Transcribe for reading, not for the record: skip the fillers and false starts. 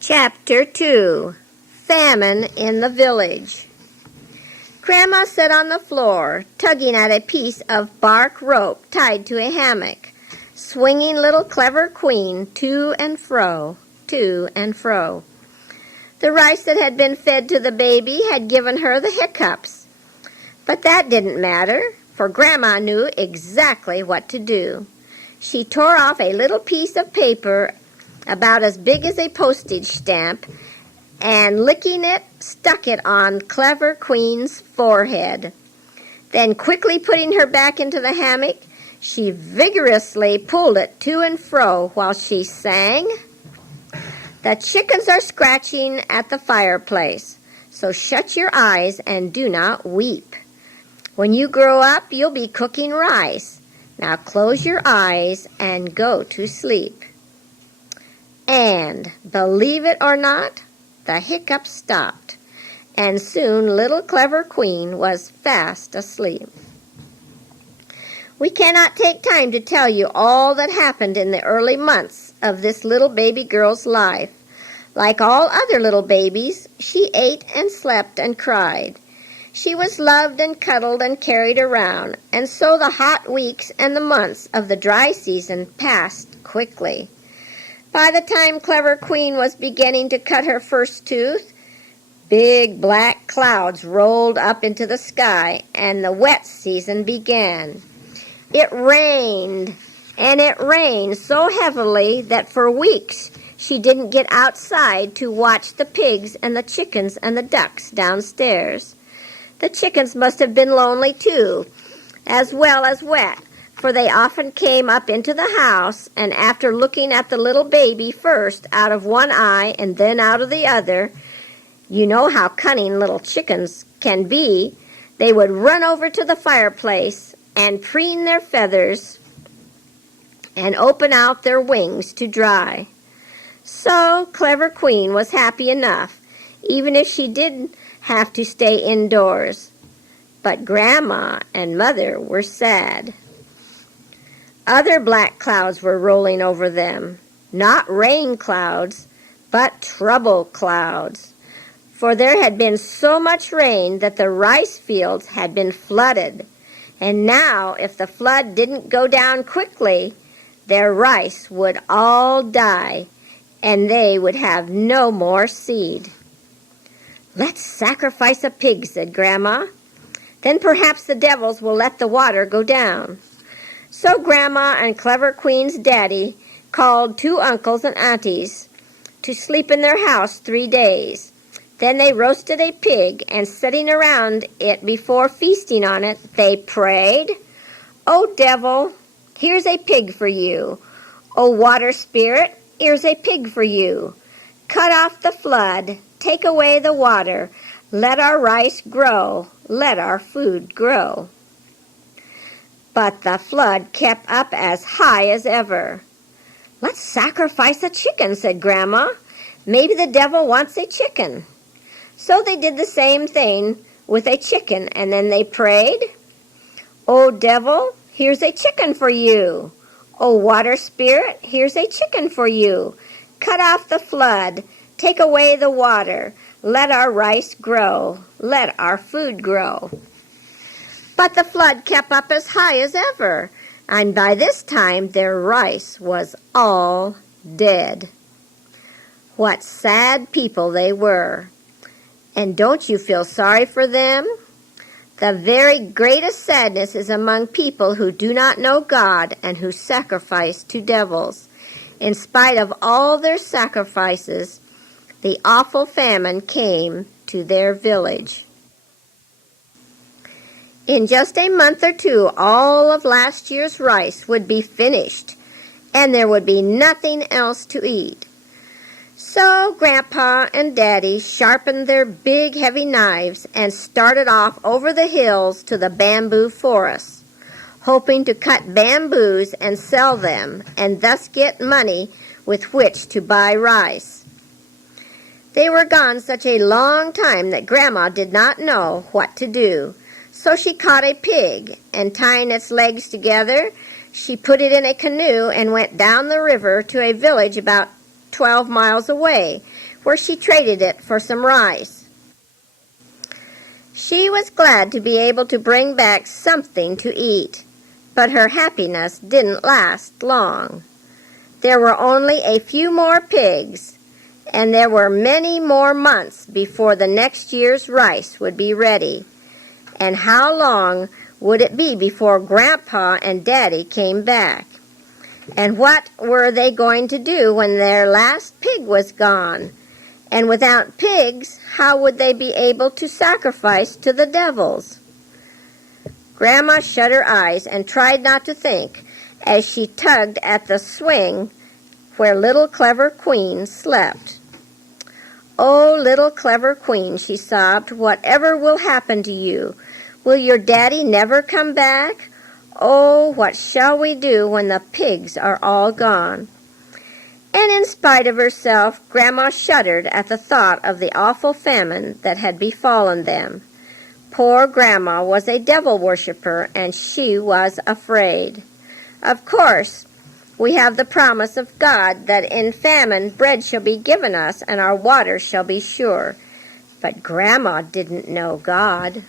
Chapter 2 Famine in the Village. Grandma sat on the floor, tugging at a piece of bark rope tied to a hammock, swinging little Clever Queen to and fro, to and fro. The rice that had been fed to the baby had given her the hiccups. But that didn't matter, for Grandma knew exactly what to do. She tore off a little piece of paper about as big as a postage stamp, and licking it, stuck it on Clever Queen's forehead. Then, quickly putting her back into the hammock, she vigorously pulled it to and fro while she sang, "The chickens are scratching at the fireplace, so shut your eyes and do not weep. When you grow up, you'll be cooking rice. Now close your eyes and go to sleep." And, believe it or not, the hiccups stopped, and soon little Clever Queen was fast asleep. We cannot take time to tell you all that happened in the early months of this little baby girl's life. Like all other little babies, she ate and slept and cried. She was loved and cuddled and carried around, and so the hot weeks and the months of the dry season passed quickly. By the time Clever Queen was beginning to cut her first tooth, big black clouds rolled up into the sky, and the wet season began. It rained, and it rained so heavily that for weeks she didn't get outside to watch the pigs and the chickens and the ducks downstairs. The chickens must have been lonely too, as well as wet, for they often came up into the house, and after looking at the little baby first out of one eye and then out of the other, you know how cunning little chickens can be, they would run over to the fireplace and preen their feathers and open out their wings to dry. So Clever Queen was happy enough, even if she did have to stay indoors. But Grandma and Mother were sad. Other black clouds were rolling over them, not rain clouds, but trouble clouds. For there had been so much rain that the rice fields had been flooded, and now if the flood didn't go down quickly, their rice would all die, and they would have no more seed. "Let's sacrifice a pig," said Grandma. "Then perhaps the devils will let the water go down." So Grandma and Clever Queen's daddy called 2 uncles and aunties to sleep in their house 3 days. Then they roasted a pig, and sitting around it before feasting on it, they prayed, "O devil, here's a pig for you. O water spirit, here's a pig for you. Cut off the flood, take away the water, let our rice grow, let our food grow." But the flood kept up as high as ever. "Let's sacrifice a chicken," said Grandma. "Maybe the devil wants a chicken." So they did the same thing with a chicken, and then they prayed, "O devil, here's a chicken for you. O water spirit, here's a chicken for you. Cut off the flood, take away the water, let our rice grow, let our food grow." But the flood kept up as high as ever, and by this time their rice was all dead. What sad people they were. And don't you feel sorry for them? The very greatest sadness is among people who do not know God and who sacrifice to devils. In spite of all their sacrifices, the awful famine came to their village. In just a month or 2, all of last year's rice would be finished, and there would be nothing else to eat. So Grandpa and Daddy sharpened their big, heavy knives and started off over the hills to the bamboo forests, hoping to cut bamboos and sell them, and thus get money with which to buy rice. They were gone such a long time that Grandma did not know what to do. So she caught a pig, and tying its legs together, she put it in a canoe and went down the river to a village about 12 miles away, where she traded it for some rice. She was glad to be able to bring back something to eat, but her happiness didn't last long. There were only a few more pigs, and there were many more months before the next year's rice would be ready. And how long would it be before Grandpa and Daddy came back? And what were they going to do when their last pig was gone? And without pigs, how would they be able to sacrifice to the devils? Grandma shut her eyes and tried not to think as she tugged at the swing where Little Clever Queen slept. "Oh, Little Clever Queen," she sobbed, "whatever will happen to you? Will your daddy never come back? Oh, what shall we do when the pigs are all gone?" And in spite of herself, Grandma shuddered at the thought of the awful famine that had befallen them. Poor Grandma was a devil worshiper, and she was afraid. Of course, we have the promise of God that in famine bread shall be given us and our water shall be sure. But Grandma didn't know God.